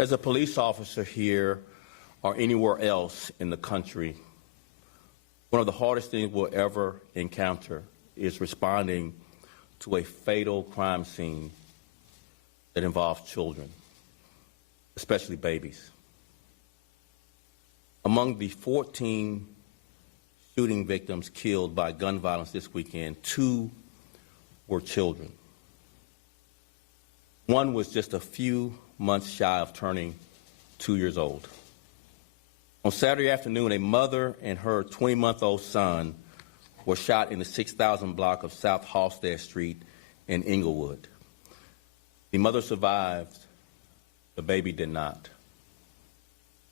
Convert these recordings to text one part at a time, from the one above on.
As a police officer here or anywhere else in the country, one of the hardest things we'll ever encounter is responding to a fatal crime scene that involves children, especially babies. Among the 14 shooting victims killed by gun violence this weekend, 2 were children. One was just a few months shy of turning 2 years old. On Saturday afternoon, a mother and her 20-month-old son were shot in the 6000 block of South Halstead Street in Inglewood. The mother survived, the baby did not.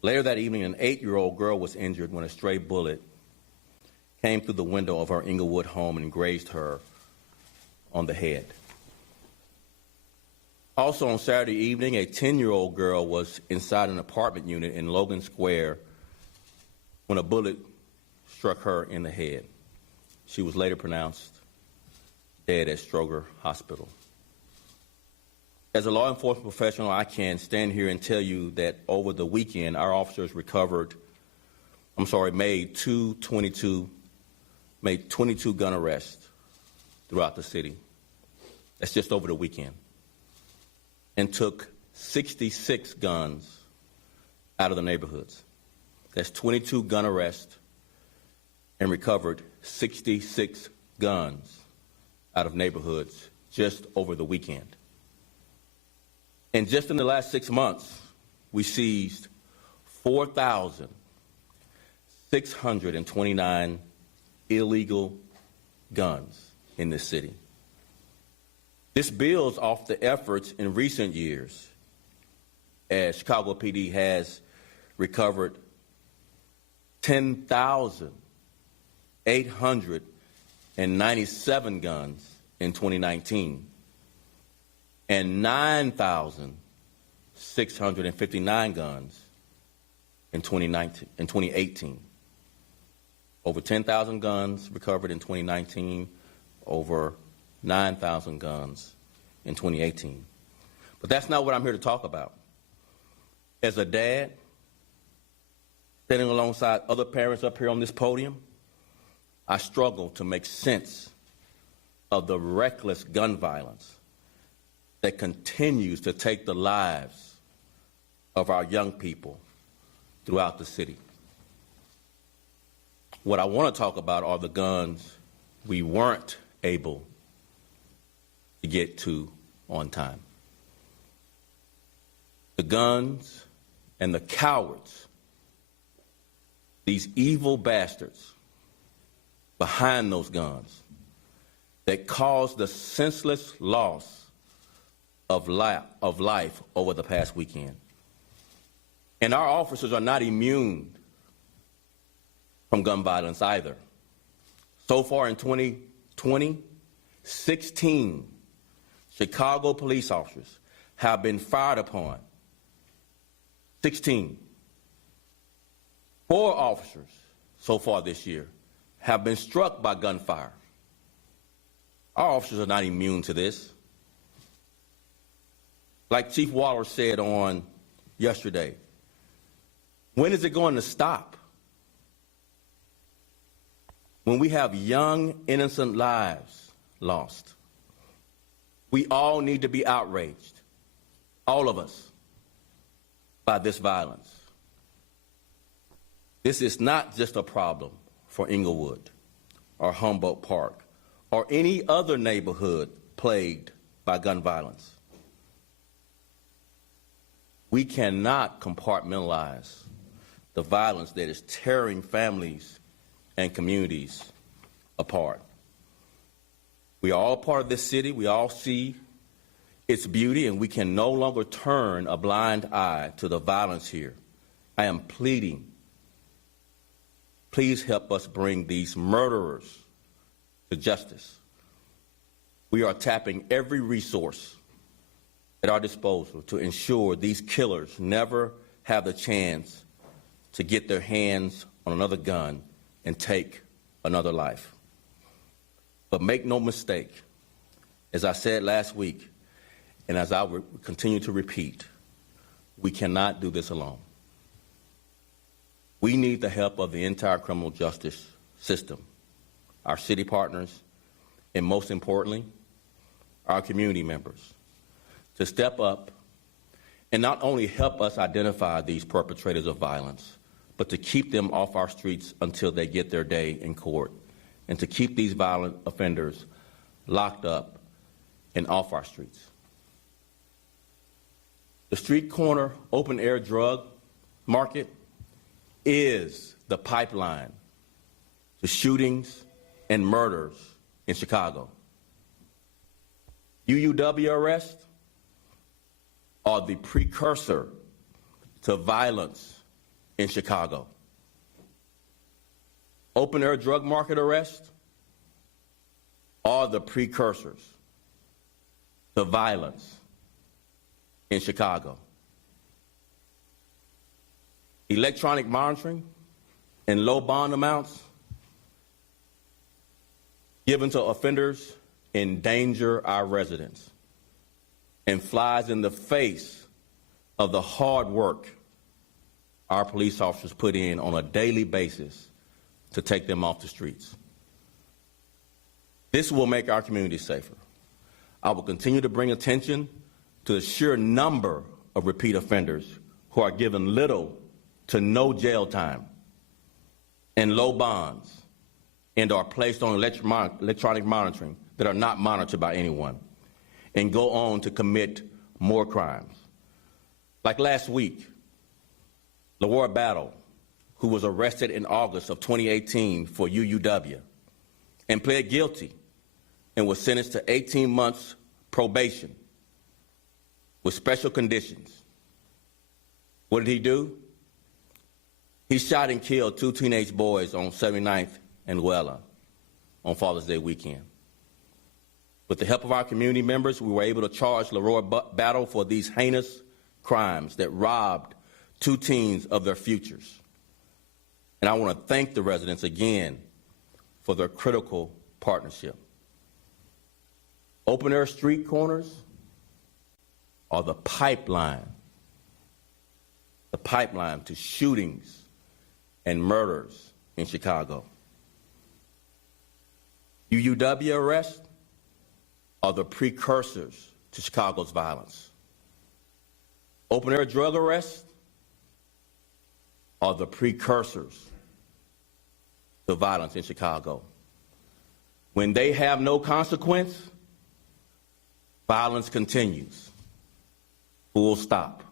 Later that evening, an 8-year-old girl was injured when a stray bullet came through the window of her Inglewood home and grazed her on the head. Also on Saturday evening, a 10-year-old girl was inside an apartment unit in Logan Square when a bullet struck her in the head. She was later pronounced dead at Stroger Hospital. As a law enforcement professional, I can stand here and tell you that over the weekend, our officers made 22 gun arrests throughout the city. That's just over the weekend. And took 66 guns out of the neighborhoods. That's 22 gun arrests and recovered 66 guns out of neighborhoods just over the weekend. And just in the last 6 months, we seized 4,629 illegal guns in this city. This builds off the efforts in recent years, as Chicago PD has recovered 10,897 guns in 2019 and 9,659 guns in 2018. Over 10,000 guns recovered in 2019, over 9,000 guns in 2018. But that's not what I'm here to talk about. As a dad, standing alongside other parents up here on this podium, I struggle to make sense of the reckless gun violence that continues to take the lives of our young people throughout the city. What I want to talk about are the guns we weren't able to get to on time. The guns and the cowards, these evil bastards behind those guns that caused the senseless loss of life over the past weekend. And our officers are not immune from gun violence either. So far in 2020, 16 Chicago police officers have been fired upon. 16. 4 officers so far this year have been struck by gunfire. Our officers are not immune to this. Like Chief Waller said on yesterday, when is it going to stop? When we have young, innocent lives lost. We all need to be outraged, all of us, by this violence. This is not just a problem for Inglewood or Humboldt Park or any other neighborhood plagued by gun violence. We cannot compartmentalize the violence that is tearing families and communities apart. We are all part of this city. We all see its beauty, and we can no longer turn a blind eye to the violence here. I am pleading, please help us bring these murderers to justice. We are tapping every resource at our disposal to ensure these killers never have the chance to get their hands on another gun and take another life. But make no mistake, as I said last week, and as I will continue to repeat, We cannot do this alone. We need the help of the entire criminal justice system, our city partners, and most importantly, our community members, to step up and not only help us identify these perpetrators of violence, but to keep them off our streets until they get their day in court, and to keep these violent offenders locked up and off our streets. The street corner open air drug market is the pipeline to shootings and murders in Chicago. UUW arrests are the precursor to violence in Chicago. Open air drug market arrests are the precursors to violence in Chicago. Electronic monitoring and low bond amounts given to offenders endanger our residents and flies in the face of the hard work our police officers put in on a daily basis to take them off the streets. This will make our community safer. I will continue to bring attention to the sheer number of repeat offenders who are given little to no jail time and low bonds and are placed on electronic monitoring that are not monitored by anyone and go on to commit more crimes. Like last week, Leroy Battle, who was arrested in August of 2018 for UUW and pled guilty and was sentenced to 18 months probation with special conditions. What did he do? He shot and killed 2 teenage boys on 79th and Luella on Father's Day weekend. With the help of our community members, we were able to charge Leroy Battle for these heinous crimes that robbed 2 teens of their futures. And I want to thank the residents again for their critical partnership. Open air street corners are the pipeline to shootings and murders in Chicago. UUW arrests are the precursors to Chicago's violence. Open air drug arrests are the precursors to violence in Chicago. When they have no consequence, violence continues. Who will stop?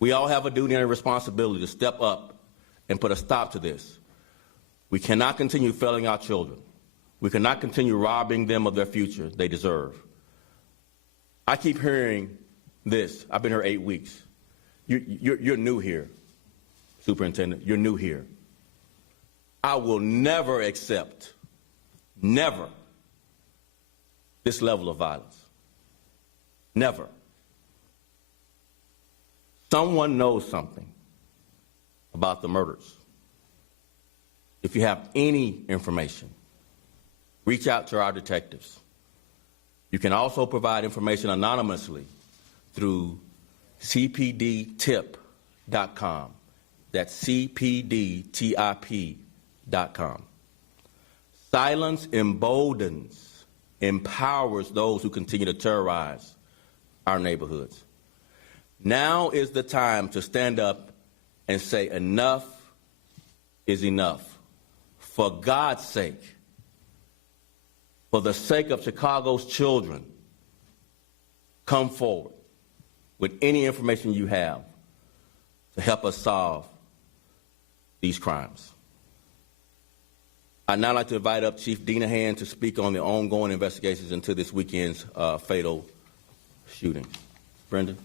We all have a duty and a responsibility to step up and put a stop to this. We cannot continue failing our children. We cannot continue robbing them of their future they deserve. I keep hearing this. I've been here 8 weeks. You're new here, Superintendent. You're new here. I will never accept, never, this level of violence. Never. Someone knows something about the murders. If you have any information, reach out to our detectives. You can also provide information anonymously through cpdtip.com. That's cpdtip.com. Silence emboldens, empowers those who continue to terrorize our neighborhoods. Now is the time to stand up and say enough is enough. For God's sake, for the sake of Chicago's children, come forward with any information you have to help us solve these crimes. I'd now like to invite up Chief Dinahan to speak on the ongoing investigations into this weekend's fatal shooting. Brenda.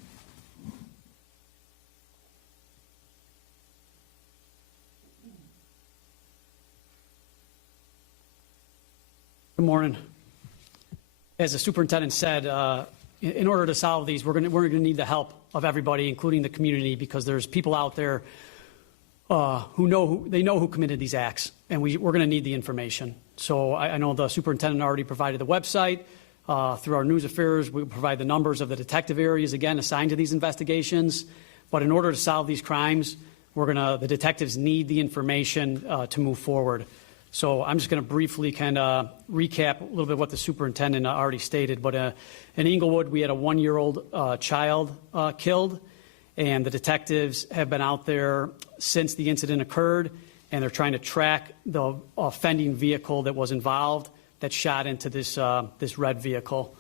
Good morning. As the superintendent said, in order to solve these, we're going to need the help of everybody, including the community, because there's people out there who know who committed these acts, and we're going to need the information. So I know the superintendent already provided the website. Through our news affairs, we provide the numbers of the detective areas, again, assigned to these investigations. But in order to solve these crimes, the detectives need the information to move forward. So I'm just going to briefly kind of recap a little bit what the superintendent already stated. But in Inglewood, we had a 1-year-old child killed, and the detectives have been out there since the incident occurred, and they're trying to track the offending vehicle that was involved that shot into this red vehicle.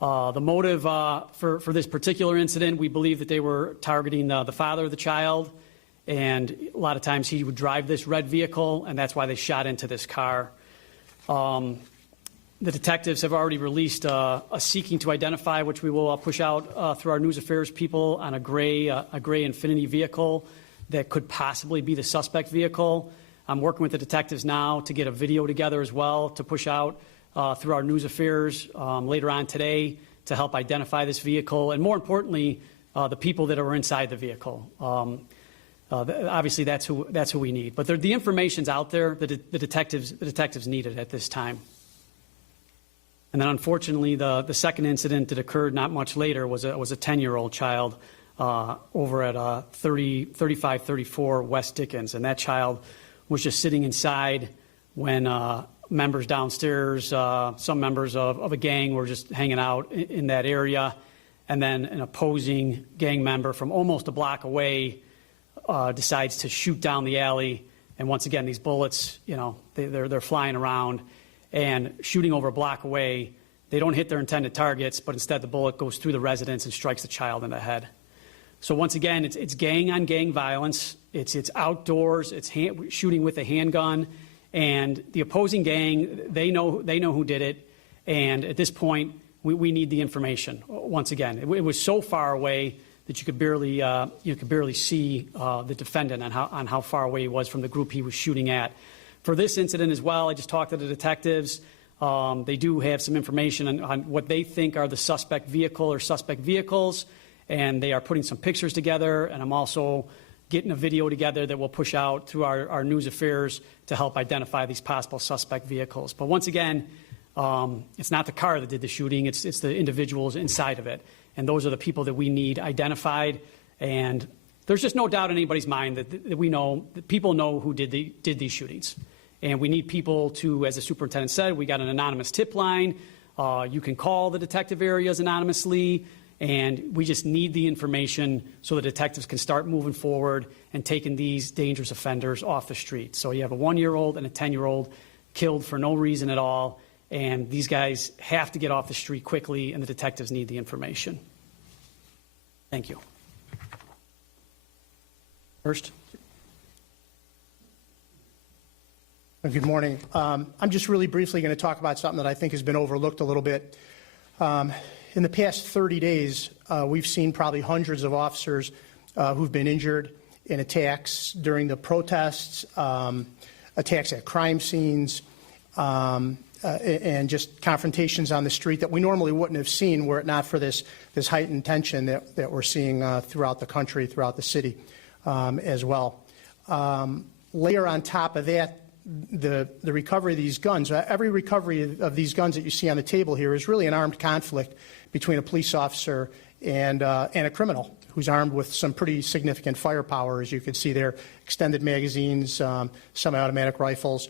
The motive for this particular incident, we believe that they were targeting the father of the child, and a lot of times he would drive this red vehicle, and that's why they shot into this car. The detectives have already released a seeking to identify, which we will push out through our news affairs people, on a gray Infiniti vehicle that could possibly be the suspect vehicle. I'm working with the detectives now to get a video together as well to push out through our news affairs later on today to help identify this vehicle, and more importantly, the people that are inside the vehicle. Obviously, that's who we need. But the information's out there. The detectives need it at this time. And then, unfortunately, the second incident that occurred not much later was a 10-year-old child over at 3534 West Dickens, and that child was just sitting inside when members downstairs, some members of a gang, were just hanging out in that area, and then an opposing gang member from almost a block away decides to shoot down the alley. And once again, these bullets, they're flying around and shooting over a block away. They don't hit their intended targets, but instead the bullet goes through the residence and strikes the child in the head. So once again, it's gang-on-gang violence. It's outdoors. It's shooting with a handgun, and the opposing gang, they know who did it. And at this point, we need the information. Once again, it was so far away that you could barely see the defendant on how far away he was from the group he was shooting at. For this incident as well, I just talked to the detectives. They do have some information on what they think are the suspect vehicle or suspect vehicles, and they are putting some pictures together, and I'm also getting a video together that we'll push out through our news affairs to help identify these possible suspect vehicles. But once again, it's not the car that did the shooting, it's the individuals inside of it. And those are the people that we need identified. And there's just no doubt in anybody's mind that we know, that people know who did these shootings. And we need people to, as the superintendent said, we got an anonymous tip line. You can call the detective areas anonymously. And we just need the information so the detectives can start moving forward and taking these dangerous offenders off the street. So you have a 1-year-old and a 10-year-old killed for no reason at all. And these guys have to get off the street quickly, and the detectives need the information. Thank you. First. Good morning. I'm just really briefly going to talk about something that I think has been overlooked a little bit. In the past 30 days, we've seen probably hundreds of officers who've been injured in attacks during the protests, attacks at crime scenes, and just confrontations on the street that we normally wouldn't have seen were it not for this heightened tension that we're seeing throughout the country, throughout the city as well. Layer on top of that, the recovery of these guns. Every recovery of these guns that you see on the table here is really an armed conflict between a police officer and a criminal who's armed with some pretty significant firepower, as you can see there, extended magazines, semi-automatic rifles.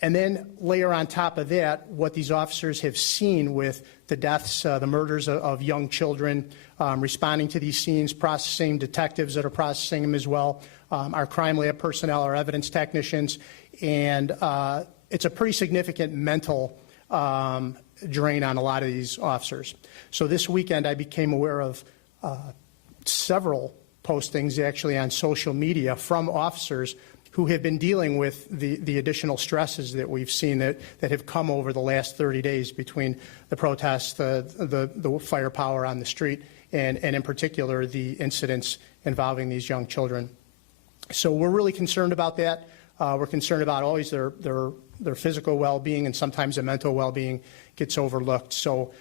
And then layer on top of that what these officers have seen with the deaths, the murders of young children, responding to these scenes, processing detectives that are processing them as well, our crime lab personnel, our evidence technicians, and it's a pretty significant mental drain on a lot of these officers. So this weekend I became aware of several postings actually on social media from officers who have been dealing with the additional stresses that we've seen that have come over the last 30 days between the protests, the firepower on the street, and in particular the incidents involving these young children. So we're really concerned about that. We're concerned about always their physical well-being, and sometimes their mental well-being gets overlooked. So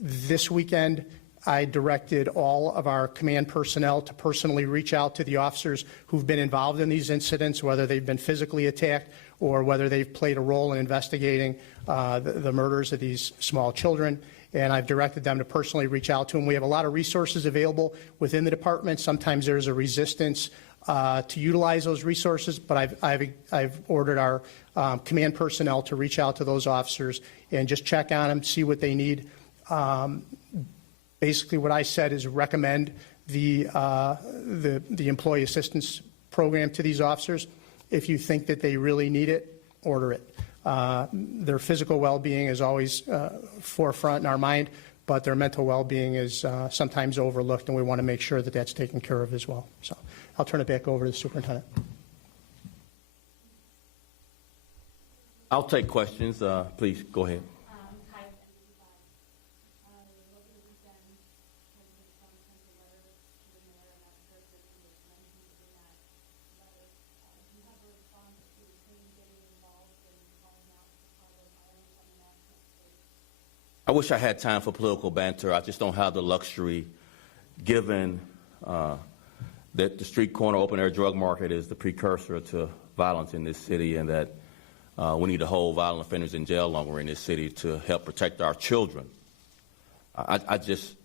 this weekend, I directed all of our command personnel to personally reach out to the officers who've been involved in these incidents, whether they've been physically attacked or whether they've played a role in investigating the murders of these small children. And I've directed them to personally reach out to them. We have a lot of resources available within the department. Sometimes there's a resistance to utilize those resources, but I've ordered our command personnel to reach out to those officers and just check on them, see what they need. Basically, what I said is recommend the employee assistance program to these officers. If you think that they really need it, order it. Their physical well-being is always forefront in our mind, but their mental well-being is sometimes overlooked, and we want to make sure that that's taken care of as well. So I'll turn it back over to the superintendent. I'll take questions. Please go ahead. I wish I had time for political banter. I just don't have the luxury, given that the street corner open-air drug market is the precursor to violence in this city, and that we need to hold violent offenders in jail longer in this city to help protect our children. I just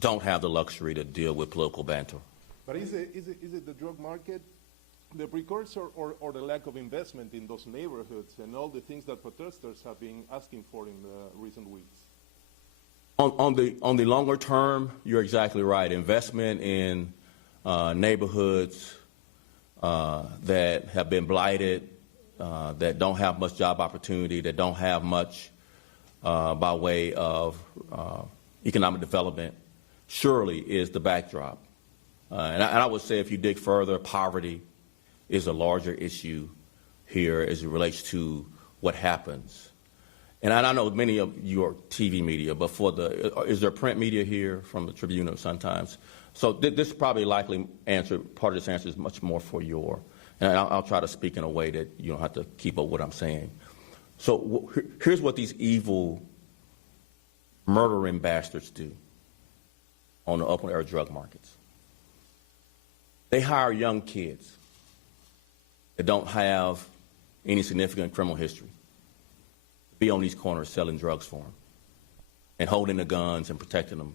don't have the luxury to deal with political banter. But is it the drug market, the precursor, or the lack of investment in those neighborhoods and all the things that protesters have been asking for in the recent weeks? On the longer term, you're exactly right. Investment in neighborhoods that have been blighted, that don't have much job opportunity, that don't have much by way of economic development, surely is the backdrop. And I would say, if you dig further, poverty is a larger issue here as it relates to what happens. And I know many of you are TV media, but is there print media here from the Tribune or Sun-Times? So this probably likely part of this answer is much more for and I'll try to speak in a way that you don't have to keep up what I'm saying. So here's what these evil, murdering bastards do on the open-air drug markets. They hire young kids that don't have any significant criminal history to be on these corners selling drugs for them and holding the guns and protecting them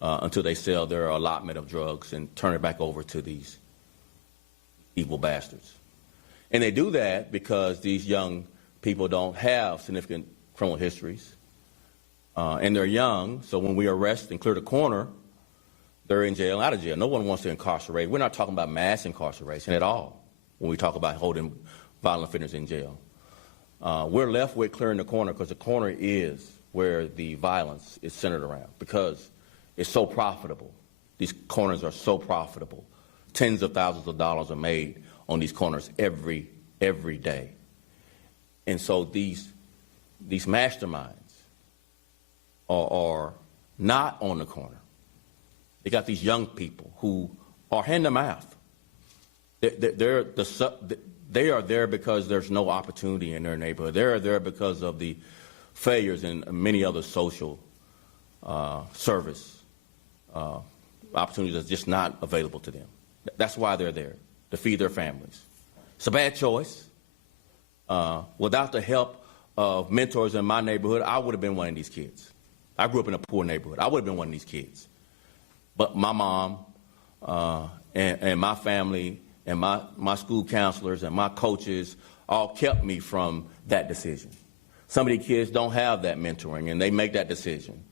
until they sell their allotment of drugs and turn it back over to these evil bastards. And they do that because these young people don't have significant criminal histories, and they're young, so when we arrest and clear the corner, they're in jail, out of jail. No one wants to incarcerate. We're not talking about mass incarceration at all when we talk about holding violent offenders in jail. We're left with clearing the corner, because the corner is where the violence is centered around, because it's so profitable. These corners are so profitable. Tens of thousands of dollars are made on these corners every day. And so these masterminds are not on the corner. They got these young people who are hand to mouth. They are there because there's no opportunity in their neighborhood. They're there because of the failures in many other social service opportunities that's just not available to them. That's why they're there, to feed their families. It's a bad choice. Without the help of mentors in my neighborhood, I would have been one of these kids. I grew up in a poor neighborhood. I would have been one of these kids. But my mom and my family and my school counselors and my coaches all kept me from that decision. Some of these kids don't have that mentoring, and they make that decision.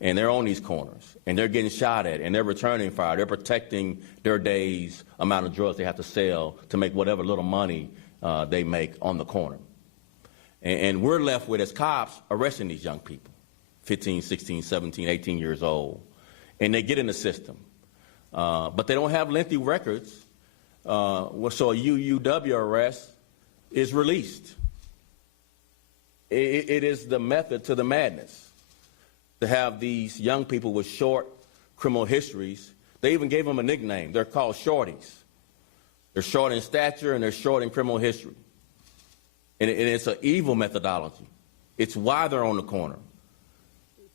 And they're on these corners, and they're getting shot at, and they're returning fire. They're protecting their day's amount of drugs they have to sell to make whatever little money they make on the corner. And we're left with, as cops, arresting these young people, 15, 16, 17, 18 years old. And they get in the system. But they don't have lengthy records, so a UUW arrest is released. It is the method to the madness to have these young people with short criminal histories. They even gave them a nickname. They're called shorties. They're short in stature and they're short in criminal history. And it's an evil methodology. It's why they're on the corner,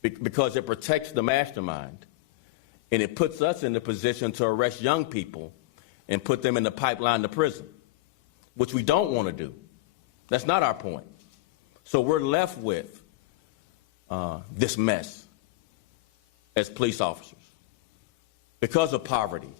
because it protects the mastermind. And it puts us in the position to arrest young people and put them in the pipeline to prison, which we don't want to do. That's not our point. So we're left with this mess as police officers because of poverty,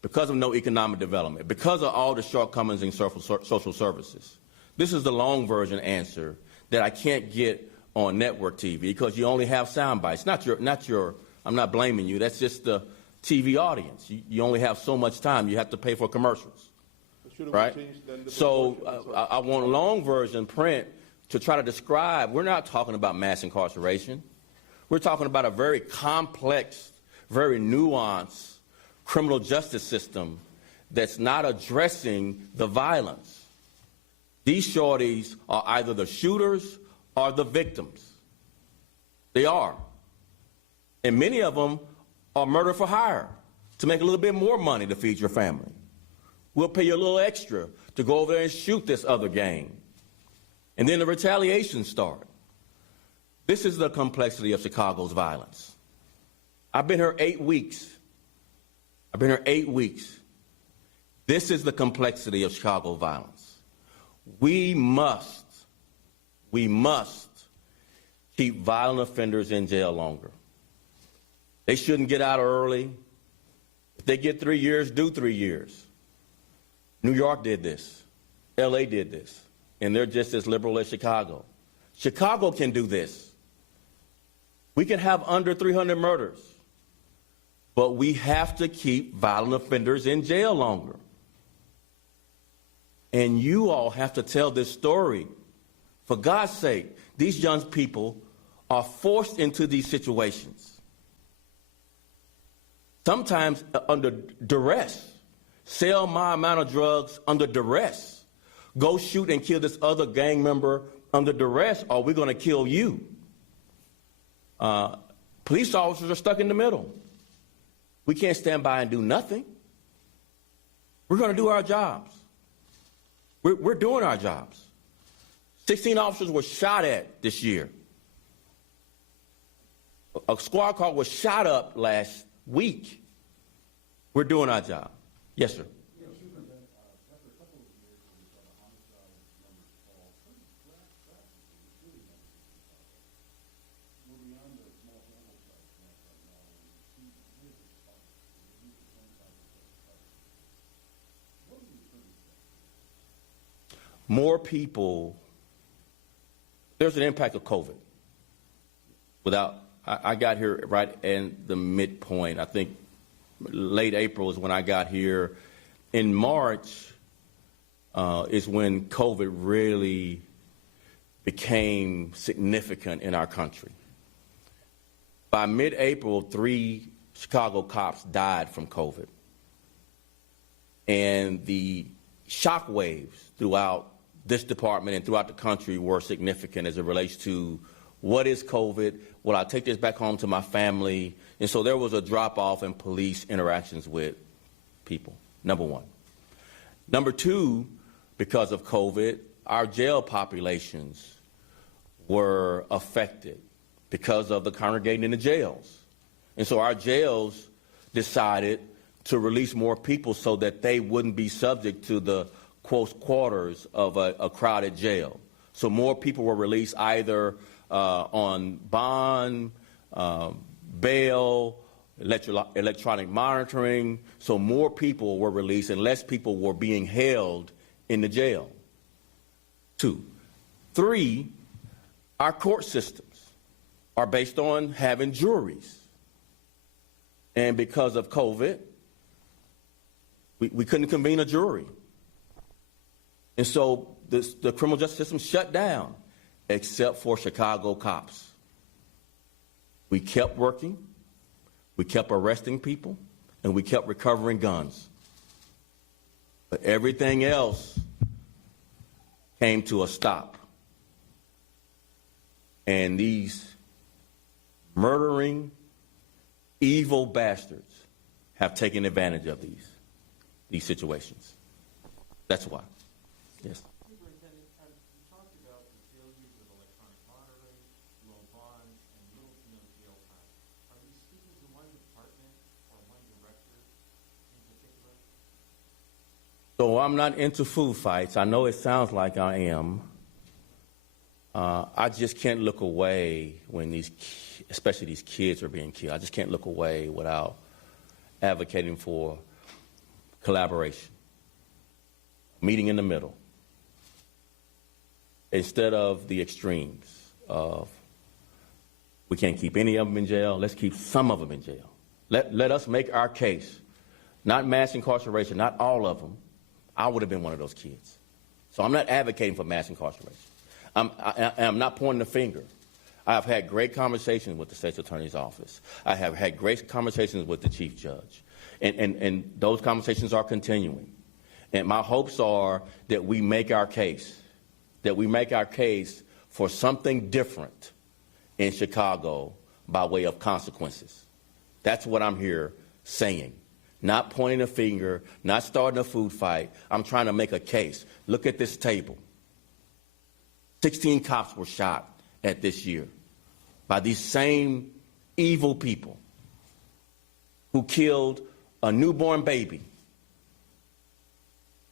because of no economic development, because of all the shortcomings in social services. This is the long version answer that I can't get on network TV because you only have sound bites. Not your. I'm not blaming you. That's just the TV audience. You only have so much time. You have to pay for commercials, right? So I want long version print to try to describe. We're not talking about mass incarceration. We're talking about a very complex, very nuanced criminal justice system that's not addressing the violence. These shorties are either the shooters or the victims. They are. And many of them are murder for hire to make a little bit more money to feed your family. We'll pay you a little extra to go over there and shoot this other gang. And then the retaliations start. This is the complexity of Chicago's violence. I've been here 8 weeks. This is the complexity of Chicago violence. We must keep violent offenders in jail longer. They shouldn't get out early. If they get 3 years, do 3 years. New York did this. LA did this. And they're just as liberal as Chicago. Chicago can do this. We can have under 300 murders. But we have to keep violent offenders in jail longer. And you all have to tell this story. For God's sake, these young people are forced into these situations. Sometimes under duress. Sell my amount of drugs under duress. Go shoot and kill this other gang member under duress, or we're going to kill you. Police officers are stuck in the middle. We can't stand by and do nothing. We're going to do our jobs. We're doing our jobs. 16 officers were shot at this year. A squad car was shot up last week. We're doing our job. Yes, sir. More people, there's an impact of COVID. I got here right in the midpoint. I think late April is when I got here. In March is when COVID really became significant in our country. By mid-April, 3 Chicago cops died from COVID. And the shock waves throughout this department and throughout the country were significant as it relates to what is COVID, will I take this back home to my family? And so there was a drop-off in police interactions with people, number one. Number two, because of COVID, our jail populations were affected because of the congregating in the jails. And so our jails decided to release more people so that they wouldn't be subject to the close quarters of a crowded jail. So more people were released either on bond, bail, electronic monitoring. So more people were released and less people were being held in the jail. 2. 3, our court systems are based on having juries. And because of COVID, we couldn't convene a jury. And so the criminal justice system shut down, except for Chicago cops. We kept working, we kept arresting people, and we kept recovering guns. But everything else came to a stop. And these murdering, evil bastards have taken advantage of these situations. That's why. Yes. Superintendent, you talked about the failures of electronic monitoring, low bonds, and little to no jail time. Are you speaking to one department or one director in particular? So I'm not into food fights. I know it sounds like I am. I just can't look away when especially these kids are being killed. I just can't look away without advocating for collaboration, meeting in the middle, instead of the extremes of we can't keep any of them in jail, let's keep some of them in jail. Let us make our case. Not mass incarceration, not all of them. I would have been one of those kids. So I'm not advocating for mass incarceration. I'm not pointing the finger. I've had great conversations with the state's attorney's office. I have had great conversations with the chief judge. And those conversations are continuing. And my hopes are that we make our case, for something different in Chicago by way of consequences. That's what I'm here saying. Not pointing a finger, not starting a food fight. I'm trying to make a case. Look at this table. 16 cops were shot at this year by these same evil people who killed a newborn baby.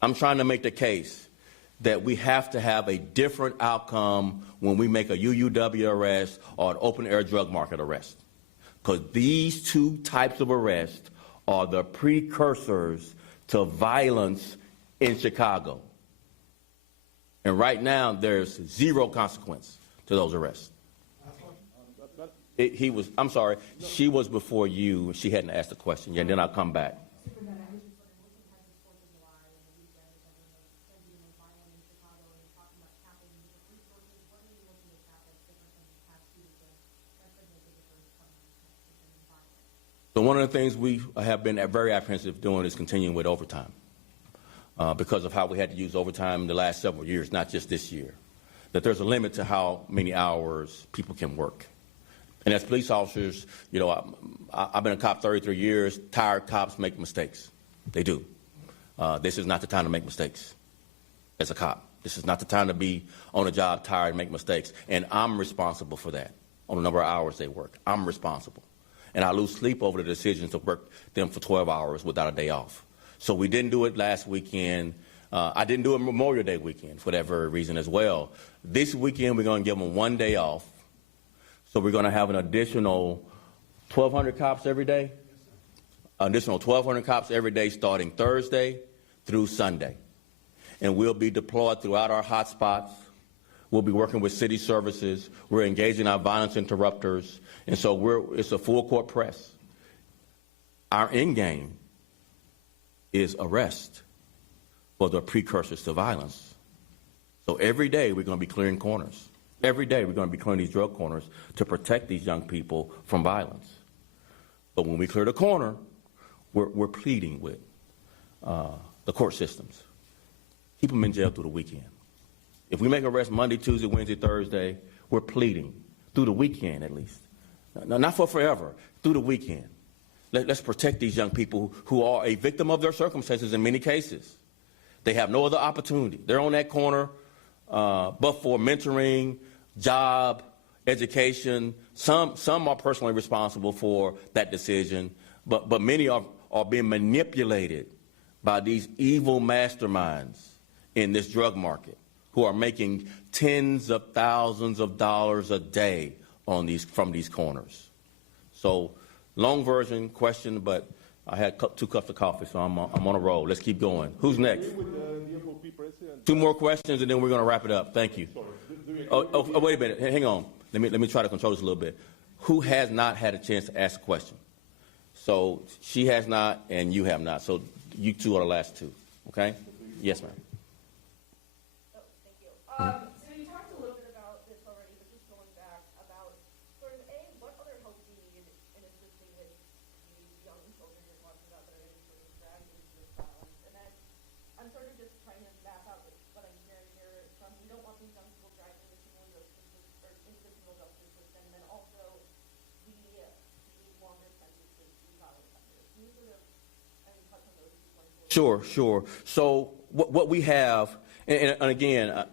I'm trying to make the case that we have to have a different outcome when we make a UUW arrest or an open-air drug market arrest. Because these two types of arrests are the precursors to violence in Chicago. And right now, there's zero consequence to those arrests. I'm sorry, she was before you. She hadn't asked the question yet, then I'll come back. So one of the things we have been very apprehensive doing is continuing with overtime because of how we had to use overtime in the last several years, not just this year. That there's a limit to how many hours people can work. And as police officers, you know, I've been a cop 33 years. Tired cops make mistakes. They do. This is not the time to make mistakes as a cop. This is not the time to be on a job tired and make mistakes. And I'm responsible for that on the number of hours they work. I'm responsible. And I lose sleep over the decision to work them for 12 hours without a day off. So we didn't do it last weekend. I didn't do it Memorial Day weekend for that very reason as well. This weekend, we're going to give them 1 day off. So we're going to have an additional 1,200 cops every day. Additional 1,200 cops every day starting Thursday through Sunday. And we'll be deployed throughout our hot spots. We'll be working with city services. We're engaging our violence interrupters. And so it's a full court press. Our end game is arrest for the precursors to violence. So every day we're going to be clearing corners. Every day we're going to be clearing these drug corners to protect these young people from violence. But when we clear the corner, we're pleading with the court systems. Keep them in jail through the weekend. If we make arrests Monday, Tuesday, Wednesday, Thursday, we're pleading through the weekend at least. No, not for forever, through the weekend. Let's protect these young people who are a victim of their circumstances in many cases. They have no other opportunity. They're on that corner, but for mentoring, job, education. Some are personally responsible for that decision, but many are being manipulated by these evil masterminds in this drug market who are making tens of thousands of dollars a day from these corners. So, long version question, but I had 2 cups of coffee, so I'm on a roll. Let's keep going. Who's next? 2 more questions, and then we're going to wrap it up. Thank you. Oh, wait a minute. Hang on. Let me try to control this a little bit. Who has not had a chance to ask a question? So she has not, and you have not. So you 2 are the last 2. Okay? Yes, ma'am. Oh, thank you. So you talked a little bit about this already, but just going back about sort of what other help do you need in assisting with these young children you're talking about that are sort of dragged into this violence? And then I'm sort of just trying to map out what I'm hearing here from we don't want these young people dragged into the criminal justice system, and then also we need longer sentences to violent offenders. Can you sort of touch on those 2 points? Sure. So what we have, and again,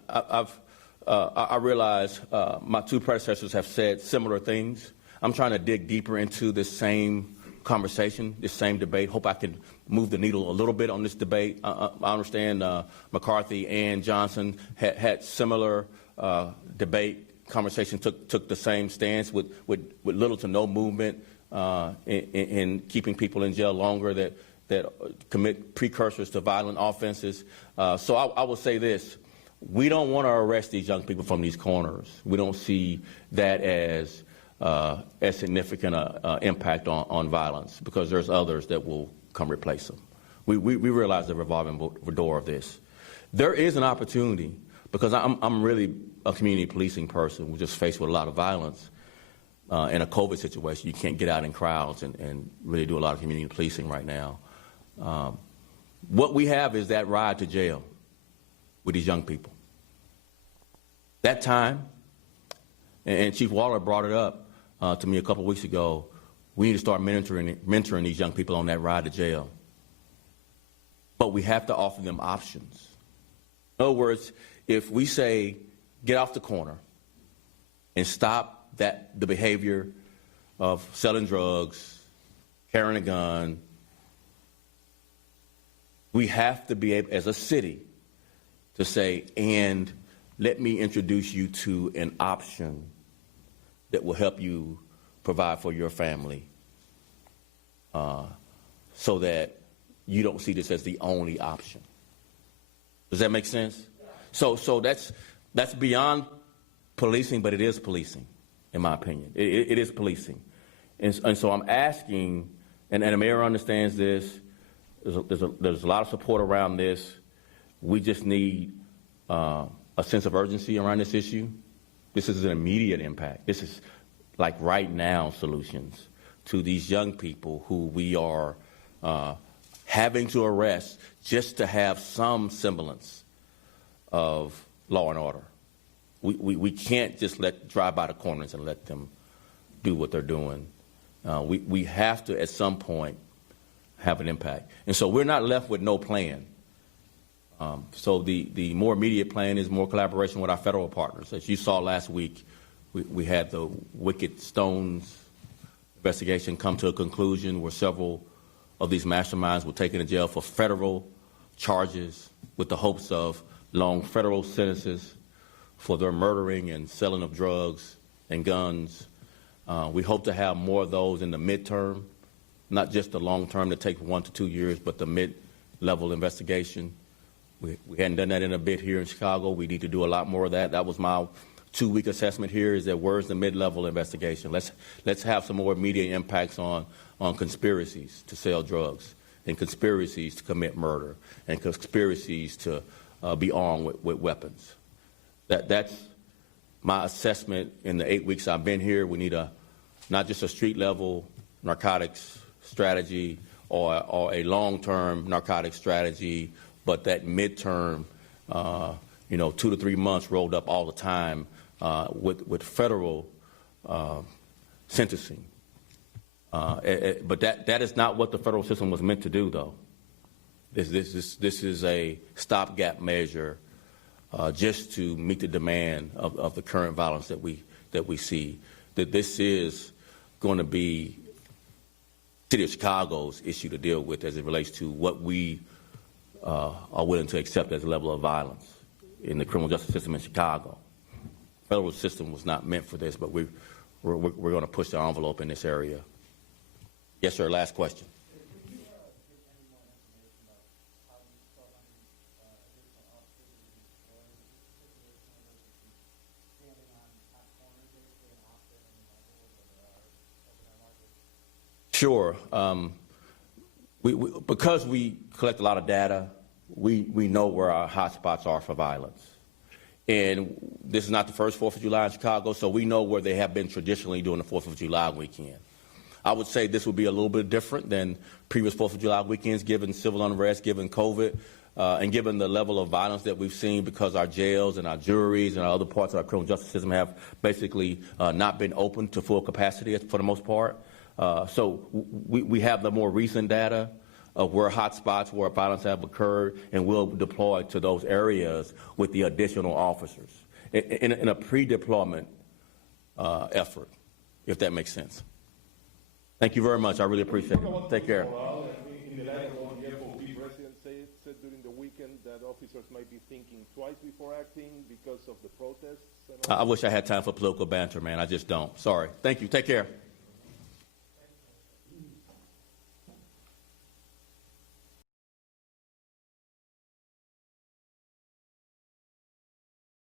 I realize my 2 predecessors have said similar things. I'm trying to dig deeper into this same conversation, this same debate. Hope I can move the needle a little bit on this debate. I understand McCarthy and Johnson had similar debate, conversation took the same stance with little to no movement in keeping people in jail longer that commit precursors to violent offenses. So I will say this. We don't want to arrest these young people from these corners. We don't see that as significant impact on violence, because there's others that will come replace them. We realize the revolving door of this. There is an opportunity, because I'm really a community policing person. We're just faced with a lot of violence. In a COVID situation, you can't get out in crowds and really do a lot of community policing right now. What we have is that ride to jail with these young people. That time, and Chief Waller brought it up to me a couple of weeks ago, we need to start mentoring these young people on that ride to jail. But we have to offer them options. In other words, if we say, get off the corner and stop the behavior of selling drugs, carrying a gun, we have to be able, as a city, to say, and let me introduce you to an option that will help you provide for your family, so that you don't see this as the only option. Does that make sense? Yeah. So that's beyond policing, but it is policing, in my opinion. It is policing. And so I'm asking, and the mayor understands this, there's a lot of support around this. We just need a sense of urgency around this issue. This is an immediate impact. This is like right now solutions to these young people who we are having to arrest just to have some semblance of law and order. We can't just drive by the corners and let them do what they're doing. We have to, at some point, have an impact. And so we're not left with no plan. So the more immediate plan is more collaboration with our federal partners. As you saw last week, we had the Wicked Stones investigation come to a conclusion where several of these masterminds were taken to jail for federal charges with the hopes of long federal sentences for their murdering and selling of drugs and guns. We hope to have more of those in the midterm, not just the long term that takes 1 to 2 years, but the mid-level investigation. We hadn't done that in a bit here in Chicago. We need to do a lot more of that. That was my 2-week assessment here, is that where's the mid-level investigation? Let's have some more immediate impacts on conspiracies to sell drugs, and conspiracies to commit murder, and conspiracies to be armed with weapons. That's my assessment in the 8 weeks I've been here. We need not just a street-level narcotics strategy or a long-term narcotics strategy, but that midterm, 2 to 3 months rolled up all the time with federal sentencing. But that is not what the federal system was meant to do, though. This is a stopgap measure just to meet the demand of the current violence that we see. That this is going to be City of Chicago's issue to deal with as it relates to what we are willing to accept as a level of violence in the criminal justice system in Chicago. The federal system was not meant for this, but we're going to push the envelope in this area. Yes, sir. Last question. Could you give any more information about how you start additional officers to be deployed? Is this standing on hot corners, basically, and off there in the bubbles, or there are open markets? Sure. Because we collect a lot of data, we know where our hotspots are for violence. And this is not the first 4th of July in Chicago, so we know where they have been traditionally during the 4th of July weekend. I would say this would be a little bit different than previous 4th of July weekends, given civil unrest, given COVID, and given the level of violence that we've seen, because our jails and our juries and our other parts of our criminal justice system have basically not been open to full capacity for the most part. So we have the more recent data of where hotspots, where violence have occurred, and we'll deploy to those areas with the additional officers in a pre-deployment effort, if that makes sense. Thank you very much. I really appreciate it. Take care. In the light of what the FOP president said during the week weekend that officers might be thinking twice before acting because of the protests? And all I wish I had time for political banter, man. I just don't. Sorry. Thank you. Take care.